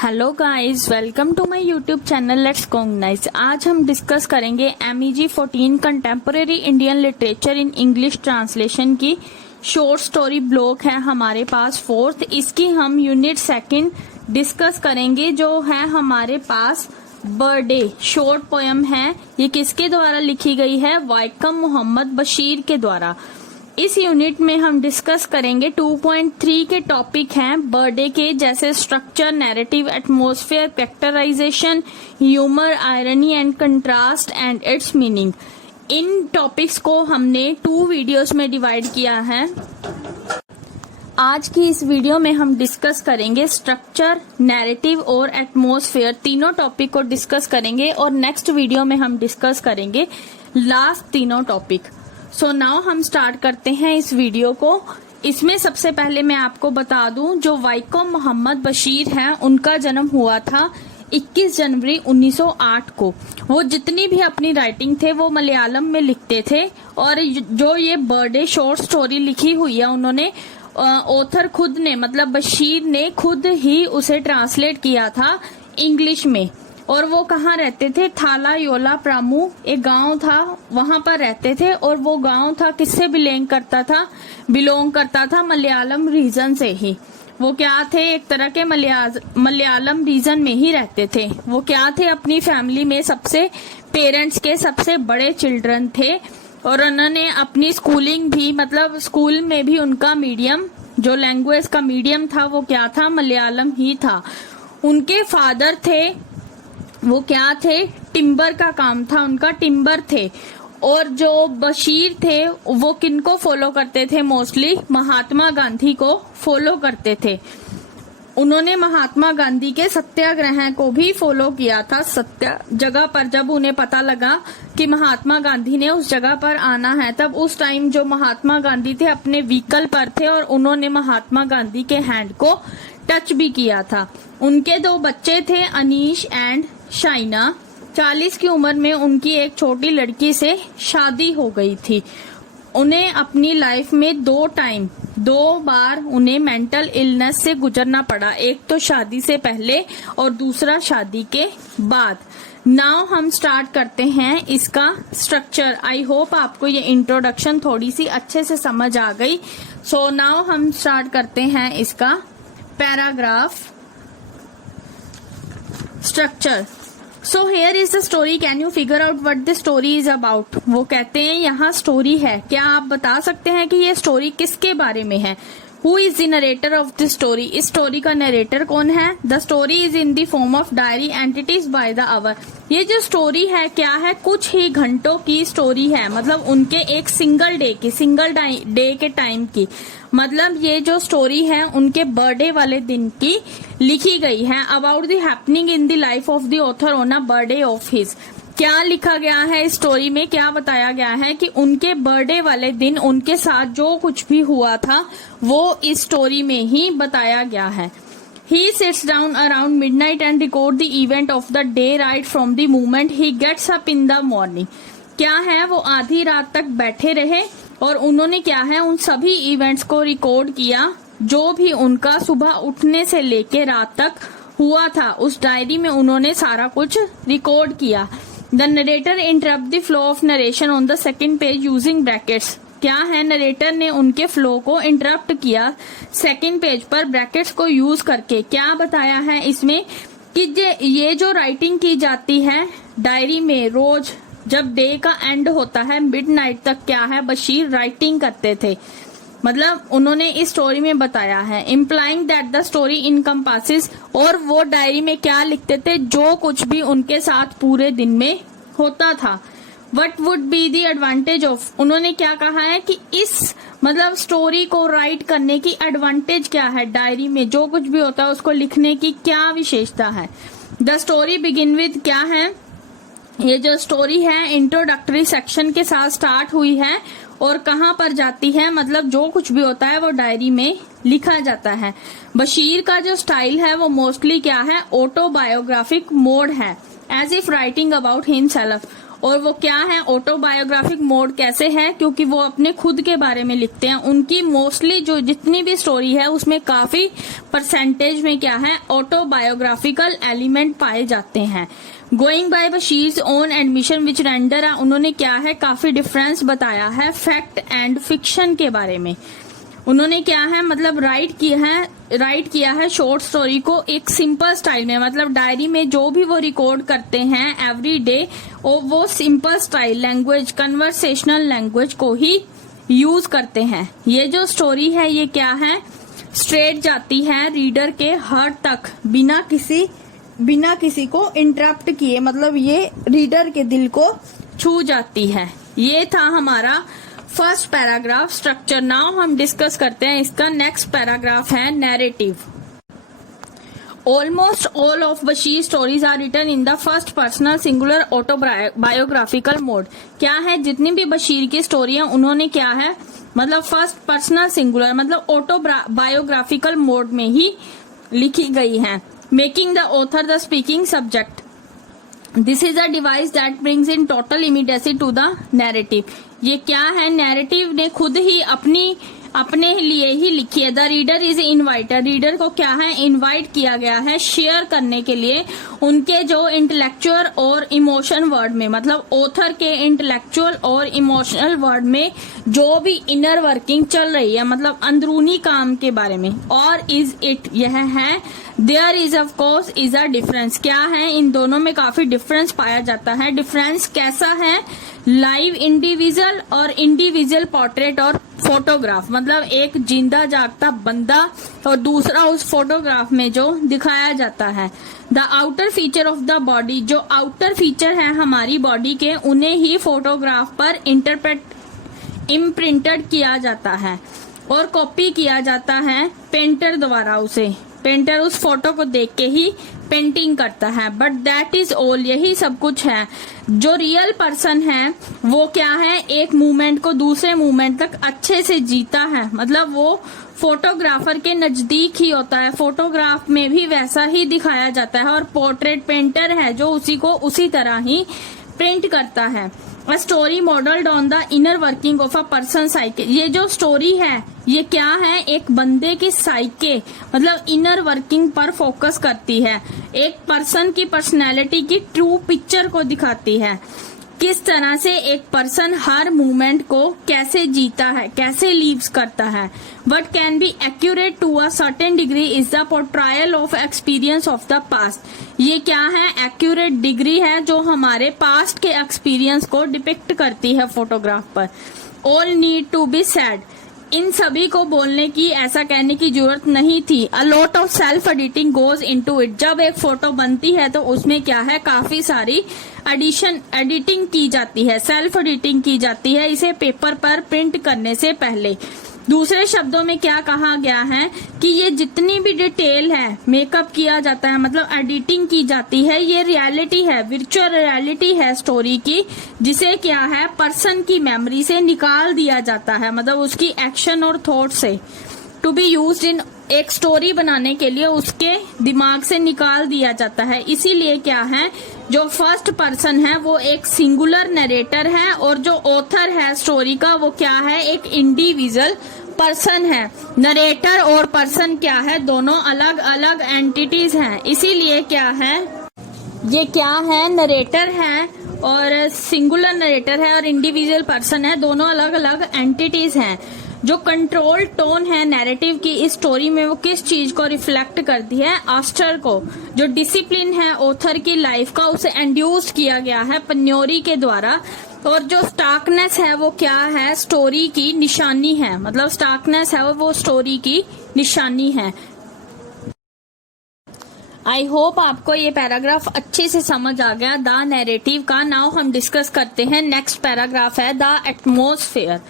Hello guys, welcome to my YouTube channel let's cognize. आज हम discuss करेंगे MEG 14 contemporary Indian literature in English translation की short story block है हमारे पास fourth. इसकी हम यूनिट सेकंड डिस्कस करेंगे जो है हमारे पास बर्थडे शॉर्ट पोयम है। ये किसके द्वारा लिखी गई है? वाइकम मोहम्मद बशीर के द्वारा। इस यूनिट में हम डिस्कस करेंगे 2.3 के टॉपिक हैं बर्थडे के, जैसे structure, narrative, atmosphere, characterisation, humour, irony and contrast and its meaning. इन टॉपिक्स को हमने 2 वीडियोस में डिवाइड किया है। आज की इस वीडियो में हम डिस्कस करेंगे स्ट्रक्चर, नैरेटिव और एटमॉस्फेयर, तीनों टॉपिक को डिस्कस करेंगे और नेक्स्ट वीडियो में हम डिस्कस करेंगे लास्ट तीनों टॉपिक। सो नाउ हम स्टार्ट करते हैं इस वीडियो को। इसमें सबसे पहले मैं आपको बता दूं, जो वाइकम मोहम्मद बशीर हैं उनका जन्म हुआ था 21 जनवरी 1908 को। वो जितनी भी अपनी राइटिंग थे वो मलयालम में लिखते थे और जो ये बर्थडे शॉर्ट स्टोरी लिखी हुई है उन्होंने ऑथर खुद ने, मतलब बशीर ने खुद ही उसे ट्रांसलेट किया था इंग्लिश में। और वो कहाँ रहते थे? थाला योला प्रामू एक गांव था, वहां पर रहते थे। और वो गांव था किससे बिलोंग करता था? मलयालम रीजन से ही। वो क्या थे? एक तरह के मलयालम रीजन में ही रहते थे। वो क्या थे? अपनी फैमिली में पेरेंट्स के सबसे बड़े चिल्ड्रन थे। और उन्होंने अपनी स्कूलिंग भी, मतलब स्कूल में भी उनका मीडियम, जो लैंग्वेज का मीडियम था वो क्या था? मलयालम ही था। उनके फादर थे, वो क्या थे? टिम्बर का काम था उनका, टिम्बर थे। और जो बशीर थे वो किनको फॉलो करते थे? मोस्टली महात्मा गांधी को फॉलो करते थे। उन्होंने महात्मा गांधी के सत्याग्रह को भी फॉलो किया था। सत्या जगह पर जब उन्हें पता लगा कि महात्मा गांधी ने उस जगह पर आना है, तब उस टाइम जो महात्मा गांधी थे अपने व्हीकल पर थे और उन्होंने महात्मा गांधी के हैंड को टच भी किया था। उनके 2 बच्चे थे, अनीश एंड शाइना। 40 की उम्र में उनकी एक छोटी लड़की से शादी हो गई थी। उन्हें अपनी लाइफ में 2 बार उन्हें मेंटल इलनेस से गुजरना पड़ा, एक तो शादी से पहले और दूसरा शादी के बाद। नाउ हम स्टार्ट करते हैं इसका स्ट्रक्चर। आई होप आपको ये इंट्रोडक्शन थोड़ी सी अच्छे से समझ आ गई। सो नाउ हम स्टार्ट करते हैं इसका paragraph structure. So here is the story, can you figure out what the story is about? वो कहते हैं यहाँ स्टोरी है, क्या आप बता सकते हैं कि ये स्टोरी किसके बारे में है? Who is the narrator of the story? इस स्टोरी का नरेटर कौन है? The story is in the form of diary and it is by the author. ये जो स्टोरी है क्या है? कुछ ही घंटों की स्टोरी है, मतलब उनके एक सिंगल डे के टाइम की। मतलब ये जो स्टोरी है उनके बर्थडे वाले दिन की लिखी गई है। About the happening in the life of the author on a birthday of his. क्या लिखा गया है इस स्टोरी में? क्या बताया गया है कि उनके बर्थडे वाले दिन उनके साथ जो कुछ भी हुआ था वो इस स्टोरी में ही बताया गया है। He sits down around midnight and record the event of the day right from the moment he gets up in the morning। क्या है? वो आधी रात तक बैठे रहे और उन्होंने क्या है, उन सभी इवेंट्स को रिकॉर्ड किया जो भी उनका सुबह उठने से लेके रात तक हुआ था। उस डायरी में उन्होंने सारा कुछ रिकॉर्ड किया। The narrator interrupt the flow of narration on the second page using brackets. क्या है? नरेटर ने उनके फ्लो को इंटरप्ट किया सेकेंड पेज पर ब्रैकेट्स को यूज करके। क्या बताया है इसमें कि ये जो राइटिंग की जाती है डायरी में, रोज जब डे का एंड होता है मिडनाइट तक क्या है, बशीर राइटिंग करते थे। मतलब उन्होंने इस स्टोरी में बताया है, implying that the story encompasses. और वो डायरी में क्या लिखते थे? जो कुछ भी उनके साथ पूरे दिन में होता था। What would be the advantage of? उन्होंने क्या कहा है कि इस मतलब स्टोरी को राइट करने की एडवांटेज क्या है? डायरी में जो कुछ भी होता है उसको लिखने की क्या विशेषता है? द स्टोरी बिगिन विद, क्या है ये जो स्टोरी है इंट्रोडक्टरी सेक्शन के साथ स्टार्ट हुई है और कहाँ पर जाती है, मतलब जो कुछ भी होता है वो डायरी में लिखा जाता है। बशीर का जो स्टाइल है वो मोस्टली क्या है, ऑटोबायोग्राफिक मोड है, as if writing about himself. और वो क्या है, ऑटोबायोग्राफिक मोड कैसे है, क्योंकि वो अपने खुद के बारे में लिखते हैं। उनकी मोस्टली जो जितनी भी स्टोरी है उसमें काफी परसेंटेज में क्या है, ऑटोबायोग्राफिकल एलिमेंट पाए जाते हैं। Going by Bashir's own admission which render है, उन्होंने क्या है काफी डिफरेंस बताया है फैक्ट एंड फिक्शन के बारे में। उन्होंने क्या है मतलब राइट किया है शॉर्ट स्टोरी को एक सिंपल स्टाइल में, मतलब डायरी में जो भी वो रिकॉर्ड करते हैं एवरी डे वो simple style language, conversational language को ही यूज करते हैं। ये जो स्टोरी है ये क्या है, स्ट्रेट जाती है रीडर के हार्ट तक बिना किसी को इंटरप्ट किए, मतलब ये रीडर के दिल को छू जाती है। ये था हमारा फर्स्ट पैराग्राफ स्ट्रक्चर। नाउ हम डिस्कस करते हैं इसका नेक्स्ट पैराग्राफ है narrative. Almost all of Basheer stories are written in the first personal singular autobiographical mode. क्या है, जितनी भी बशीर की स्टोरियां उन्होंने क्या है मतलब फर्स्ट पर्सनल सिंगुलर मतलब ऑटोबायोग्राफिकल मोड में ही लिखी गई है। Making the author the speaking subject, this is a device that brings in total immediacy to the narrative. ये क्या है, नैरेटिव ने खुद ही अपने लिए ही लिखी है। The reader is invited, reader को क्या है इनवाइट किया गया है शेयर करने के लिए उनके जो इंटेलेक्चुअल और इमोशन वर्ड में, मतलब ऑथर के इंटेलेक्चुअल और इमोशनल वर्ड में जो भी इनर वर्किंग चल रही है, मतलब अंदरूनी काम के बारे में। और इज इट, यह है। There is of course is a difference, क्या है इन दोनों में काफी डिफरेंस पाया जाता है। डिफरेंस कैसा है, लाइव इंडिविजुअल और इंडिविजुअल पोर्ट्रेट और फोटोग्राफ, मतलब एक जिंदा जागता बंदा और दूसरा उस फोटोग्राफ में जो दिखाया जाता है। The outer feature of the body, जो आउटर फीचर है हमारी बॉडी के उन्हें ही फोटोग्राफ पर इम्प्रिंटेड किया जाता है और कॉपी किया जाता है पेंटर द्वारा। पेंटर उस फोटो को देख के ही पेंटिंग करता है। बट दैट इज ऑल, यही सब कुछ है। जो रियल पर्सन है वो क्या है, एक मूवमेंट को दूसरे मूवमेंट तक अच्छे से जीता है, मतलब वो फोटोग्राफर के नजदीक ही होता है। फोटोग्राफ में भी वैसा ही दिखाया जाता है और पोर्ट्रेट पेंटर है जो उसी को उसी तरह ही प्रिंट करता है। A story modeled on the inner working of a person psyche, ये जो स्टोरी है ये क्या है, एक बंदे के साइके मतलब इनर वर्किंग पर फोकस करती है। एक पर्सन की पर्सनैलिटी की ट्रू पिक्चर को दिखाती है, किस तरह से एक पर्सन हर मूवमेंट को कैसे जीता है, कैसे लीव्स करता है। But can be accurate to a certain degree is the portrayal of experience of the past. ये क्या है, एक्यूरेट डिग्री है जो हमारे पास्ट के एक्सपीरियंस को डिपिक्ट करती है फोटोग्राफ पर। All need to be said, इन सभी को बोलने की, ऐसा कहने की जरूरत नहीं थी। A lot of self editing goes into it, जब एक फोटो बनती है तो उसमें क्या है काफी सारी एडिटिंग की जाती है, सेल्फ एडिटिंग की जाती है इसे पेपर पर प्रिंट करने से पहले। दूसरे शब्दों में क्या कहा गया है कि ये जितनी भी डिटेल है मेकअप किया जाता है, मतलब एडिटिंग की जाती है, ये रियलिटी है, वर्चुअल रियलिटी है स्टोरी की, जिसे क्या है पर्सन की मेमोरी से निकाल दिया जाता है, मतलब उसकी एक्शन और थॉट से टू बी यूज्ड इन, एक स्टोरी बनाने के लिए उसके दिमाग से निकाल दिया जाता है। इसीलिए क्या है, जो फर्स्ट पर्सन है वो एक सिंगुलर नरेटर है और जो ऑथर है स्टोरी का वो क्या है, एक इंडिविजुअल पर्सन है। नरेटर और पर्सन क्या है, दोनों अलग अलग एंटिटीज हैं। इसीलिए क्या है, ये क्या है, नरेटर है और सिंगुलर नरेटर है और इंडिविजुअल पर्सन है, दोनों अलग अलग एंटिटीज हैं। जो कंट्रोल टोन है नैरेटिव की इस स्टोरी में वो किस चीज को रिफ्लेक्ट करती है, आस्टर को। जो डिसिप्लिन है ऑथर की लाइफ का उसे इंड्यूस किया गया है पन्योरी के द्वारा। और जो स्टार्कनेस है वो क्या है, स्टोरी की निशानी है, मतलब स्टार्कनेस है वो स्टोरी की निशानी है। आई होप आपको ये पैराग्राफ अच्छे से समझ आ गया द नैरेटिव का। नाउ हम डिस्कस करते हैं नेक्स्ट पैराग्राफ है the atmosphere.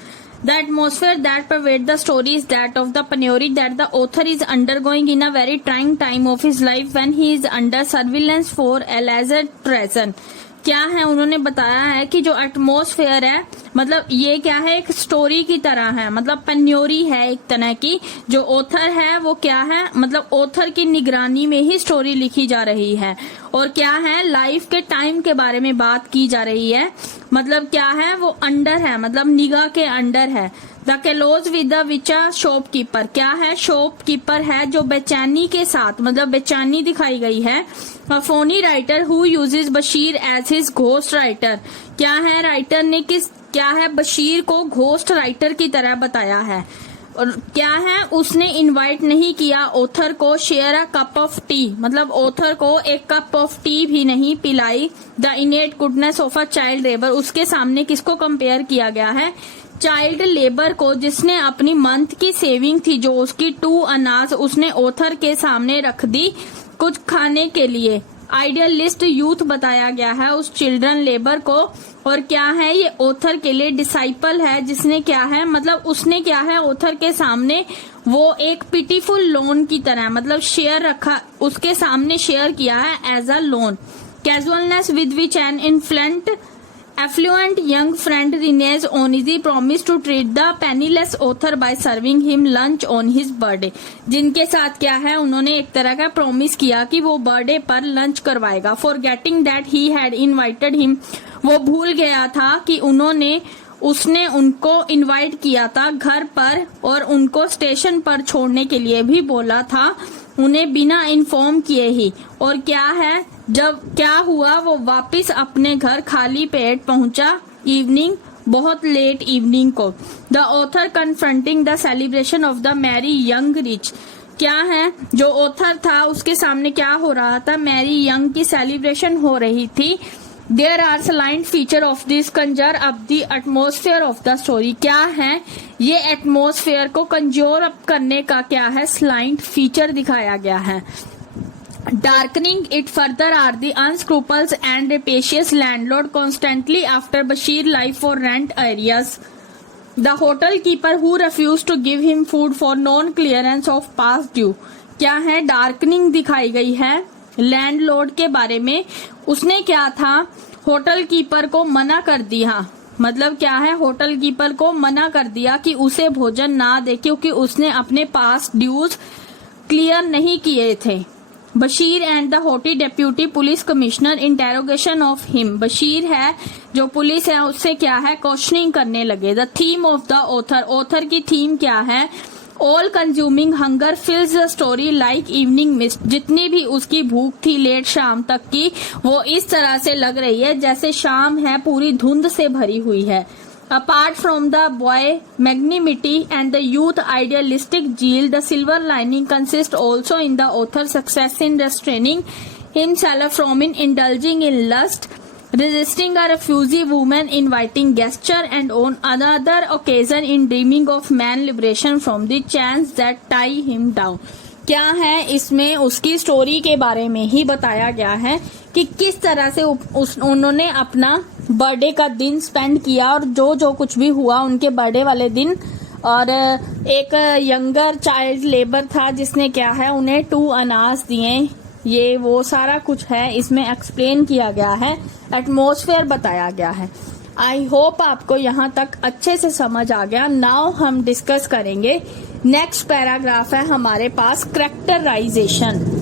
The atmosphere that pervades the story is that of the penury that the author is undergoing in a very trying time of his life when he is under surveillance for alleged treason। क्या है, उन्होंने बताया है कि जो atmosphere है मतलब ये क्या है, एक स्टोरी की तरह है, मतलब पन्योरी है एक तरह की। जो ऑथर है वो क्या है, मतलब ऑथर की निगरानी में ही स्टोरी लिखी जा रही है और क्या है, लाइफ के टाइम के बारे में बात की जा रही है। मतलब क्या है, वो अंडर है, मतलब निगाह के अंडर है। The close with the which shopkeeper, क्या है, शॉपकीपर है जो बेचैनी के साथ, मतलब बेचैनी दिखाई गई है। Phony writer who uses Basheer as his ghost writer, क्या है, राइटर ने क्या है, बशीर को घोस्ट राइटर की तरह बताया है। और क्या है, उसने इनवाइट नहीं किया ऑथर को share a cup of T, मतलब ऑथर को एक कप ऑफ टी भी नहीं पिलाई। The इनेट goodness of a child labour, उसके सामने किसको कंपेयर किया गया है, चाइल्ड लेबर को, जिसने अपनी मंथ की सेविंग थी जो उसकी 2 अनाज उसने ऑथर के सामने रख दी कुछ खाने के लिए। आइडियलिस्ट यूथ बताया गया है उस चिल्ड्रन लेबर को। और क्या है, ये ऑथर के लिए डिसाइपल है, जिसने क्या है, मतलब उसने क्या है, ऑथर के सामने वो एक पिटीफुल लोन की तरह, मतलब शेयर रखा, उसके सामने शेयर किया है as a loan. Casualness with which an affluent young friend reneges on his promise to treat the penniless author by serving him lunch on his birthday, जिनके साथ क्या है, उन्होंने एक तरह का प्रॉमिस किया कि वो बर्थडे पर लंच करवाएगा। Forgetting that he had invited him, वो भूल गया था कि उसने उनको इनवाइट किया था घर पर और उनको स्टेशन पर छोड़ने के लिए भी बोला था, उन्हें बिना इन्फॉर्म किए ही। और क्या है, जब क्या हुआ, वो वापस अपने घर खाली पेट पहुंचा, इवनिंग, बहुत लेट इवनिंग को। The author confronting the celebration of the merry young rich, क्या है, जो ऑथर था उसके सामने क्या हो रहा था, मैरी यंग की सेलिब्रेशन हो रही थी। There are salient feature of this conjure up the atmosphere of the story, क्या है, ये एटमोसफियर को कंजोर अप करने का क्या है, स्लाइंट फीचर दिखाया गया है। Darkening it further are the unscrupulous and rapacious landlord constantly after Bashir life for rent areas. The hotel keeper who refused to give him food for non-clearance of past due. क्या है, darkening दिखाई गई है landlord के बारे में। उसने क्या था, होटल कीपर को मना कर दिया, मतलब क्या है, होटल कीपर को मना कर दिया कि उसे भोजन ना दे क्योंकि उसने अपने पास ड्यूज क्लियर नहीं किए थे। Basheer and the haughty deputy police commissioner interrogation of him, Basheer है जो पुलिस है उससे क्या है, क्वेश्चनिंग करने लगे। The theme of the author, author की थीम क्या है, all consuming hunger फिल्स the story like evening mist, जितनी भी उसकी भूख थी लेट शाम तक की, वो इस तरह से लग रही है जैसे शाम है पूरी धुंध से भरी हुई है। Apart from the boy magnanimity and the youth idealistic zeal, the silver lining consists also in the author's success in restraining himself from indulging in lust, resisting a refugee woman inviting gesture, and on another occasion in dreaming of man liberation from the chains that tie him down. क्या है, इसमें उसकी story के बारे में ही बताया गया है कि किस तरह से उन्होंने अपना बर्थडे का दिन स्पेंड किया और जो जो कुछ भी हुआ उनके बर्थडे वाले दिन। और एक यंगर चाइल्ड लेबर था जिसने क्या है, उन्हें 2 अनाज दिए, ये वो सारा कुछ है इसमें एक्सप्लेन किया गया है, एटमॉस्फेयर बताया गया है। आई होप आपको यहाँ तक अच्छे से समझ आ गया। नाउ हम डिस्कस करेंगे, नेक्स्ट पैराग्राफ है हमारे पास, कैरेक्टराइजेशन।